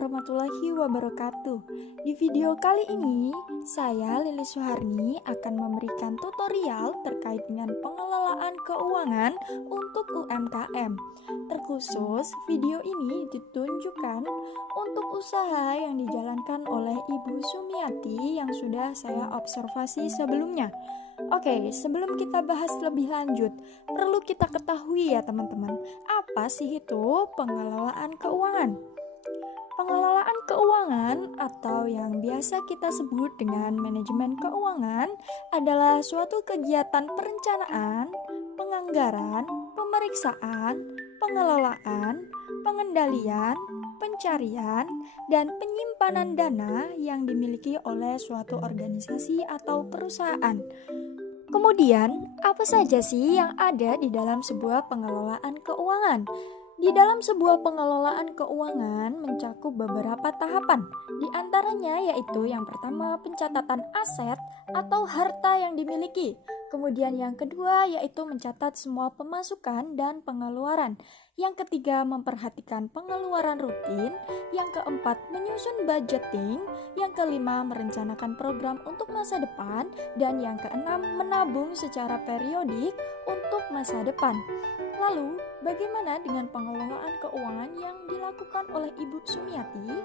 warahmatullahi wabarakatuh. Di video kali ini, saya Lili Suharni akan memberikan tutorial terkait dengan pengelolaan keuangan untuk UMKM. Terkhusus, video ini ditunjukkan untuk usaha yang dijalankan oleh Ibu Sumiati yang sudah saya observasi sebelumnya. Oke, sebelum kita bahas lebih lanjut, perlu kita ketahui ya teman-teman, apa sih itu pengelolaan keuangan? Pengelolaan keuangan atau yang biasa kita sebut dengan manajemen keuangan adalah suatu kegiatan perencanaan, penganggaran, pemeriksaan, pengelolaan, pengendalian, pencarian, dan penyimpanan dana yang dimiliki oleh suatu organisasi atau perusahaan. Kemudian, apa saja sih yang ada di dalam sebuah pengelolaan keuangan? Di dalam sebuah pengelolaan keuangan mencakup beberapa tahapan. Di antaranya yaitu yang pertama pencatatan aset atau harta yang dimiliki. Kemudian yang kedua yaitu mencatat semua pemasukan dan pengeluaran. Yang ketiga memperhatikan pengeluaran rutin. Yang keempat menyusun budgeting. Yang kelima merencanakan program untuk masa depan. Dan yang keenam menabung secara periodik untuk masa depan. Lalu, bagaimana dengan pengelolaan keuangan yang dilakukan oleh Ibu Sumiati?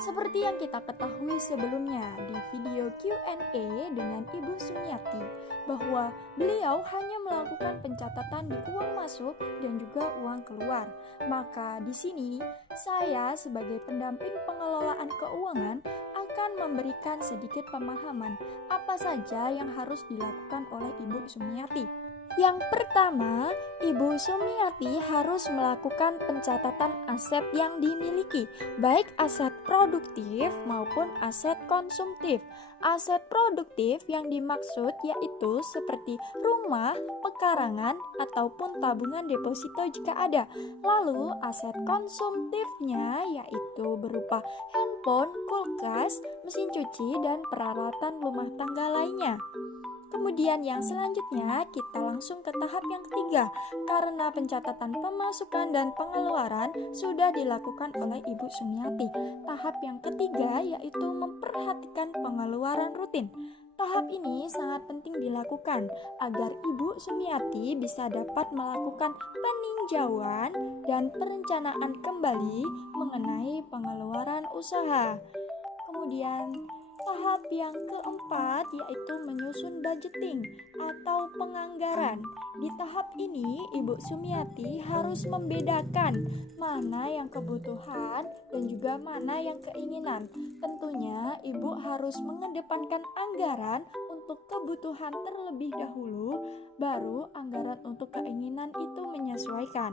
Seperti yang kita ketahui sebelumnya di video Q&A dengan Ibu Sumiati, bahwa beliau hanya melakukan pencatatan di uang masuk dan juga uang keluar. Maka di sini, saya sebagai pendamping pengelolaan keuangan akan memberikan sedikit pemahaman apa saja yang harus dilakukan oleh Ibu Sumiati. Yang pertama, Ibu Sumiati harus melakukan pencatatan aset yang dimiliki, baik aset produktif maupun aset konsumtif. Aset produktif yang dimaksud yaitu seperti rumah, pekarangan, ataupun tabungan deposito jika ada. Lalu, aset konsumtifnya yaitu berupa handphone, kulkas, mesin cuci, dan peralatan rumah tangga lainnya. Kemudian yang selanjutnya kita langsung ke tahap yang ketiga, karena pencatatan pemasukan dan pengeluaran sudah dilakukan oleh Ibu Sumiati. Tahap yang ketiga yaitu memperhatikan pengeluaran rutin. Tahap ini sangat penting dilakukan agar Ibu Sumiati bisa dapat melakukan peninjauan dan perencanaan kembali mengenai pengeluaran usaha. Kemudian tahap yang keempat yaitu menyusun budgeting atau penganggaran. Di tahap ini, Ibu Sumiati harus membedakan mana yang kebutuhan dan juga mana yang keinginan. Tentunya, Ibu harus mengedepankan anggaran untuk kebutuhan terlebih dahulu, baru anggaran untuk keinginan itu menyesuaikan.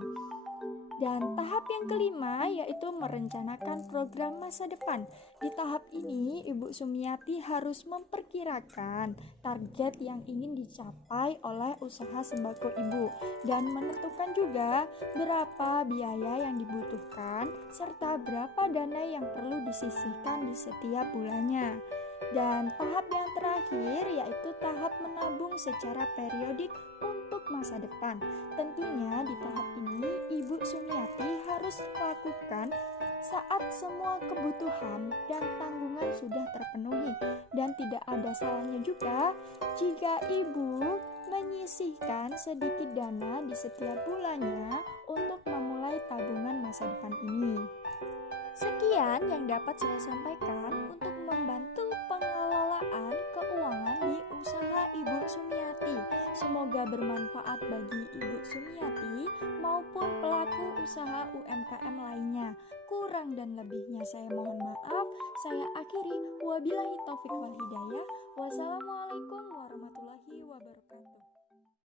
Dan tahap yang kelima yaitu merencanakan program masa depan. Di tahap ini, Ibu Sumiati harus memperkirakan target yang ingin dicapai oleh usaha sembako Ibu dan menentukan juga berapa biaya yang dibutuhkan serta berapa dana yang perlu disisihkan di setiap bulannya. Dan tahap yang terakhir yaitu tahap menabung secara periodik untuk masa depan. Tentunya di tahap ini Ibu Sumiati harus lakukan saat semua kebutuhan dan tanggungan sudah terpenuhi, dan tidak ada salahnya juga jika Ibu menyisihkan sedikit dana di setiap bulannya untuk memulai tabungan masa depan ini. Sekian yang dapat saya sampaikan untuk membantu pengelolaan keuangan di usaha Ibu Sumiati. Semoga bermanfaat bagi Ibu Sumiati maupun pelaku usaha UMKM lainnya. Kurang dan lebihnya saya mohon maaf. Saya akhiri. Wabillahi taufik wal hidayah. Wassalamualaikum warahmatullahi wabarakatuh.